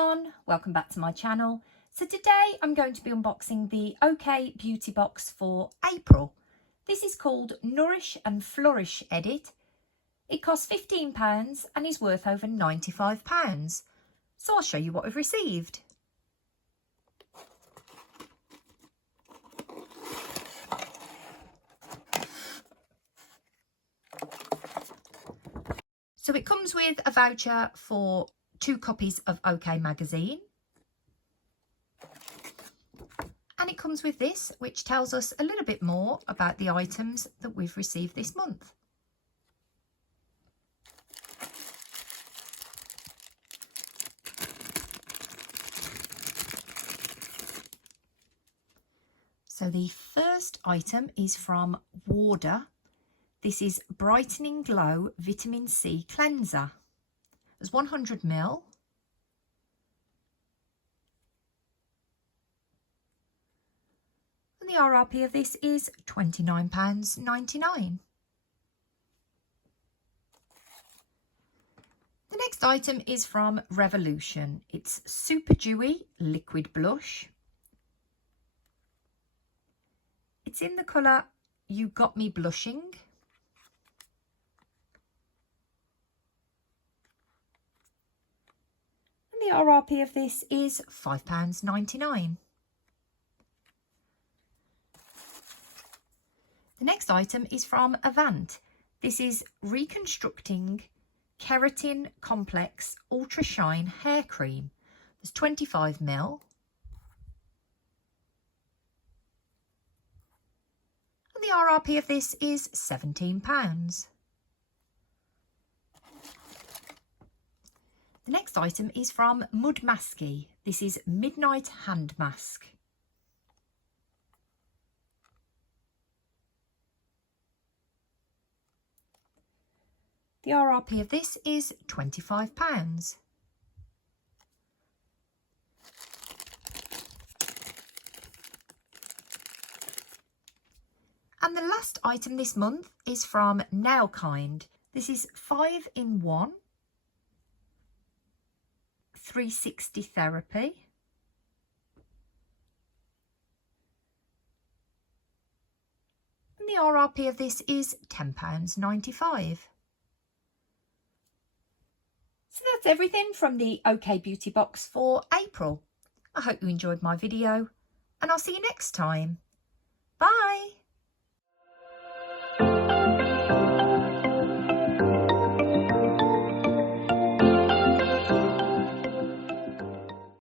everyone, welcome back to my channel. So today I'm going to be unboxing the OK Beauty box for April. This is called Nourish and Flourish Edit. It costs £15 and is worth over £95. So I'll show you what we've received. So it comes with a voucher for 2 copies of OK magazine. And it comes with this, which tells us a little bit more about the items that we've received this month. So the first item is from Warda. This is Brightening Glow Vitamin C Cleanser. There's 100ml. And the RRP of this is £29.99. The next item is from Revolution. It's Super Dewy Liquid Blush. It's in the colour You Got Me Blushing. The RRP of this is £5.99. The next item is from Avant. This is Reconstructing Keratin Complex Ultra Shine Hair Cream. There's 25ml. And the RRP of this is £17. The next item is from Mudmasky. This is Midnight Hand Mask. The RRP of this is £25. And the last item this month is from Nailkind. This is 5-in-1. 360 therapy. And the RRP of this is £10.95. So that's everything from the OK Beauty box for April. I hope you enjoyed my video and I'll see you next time. Bye!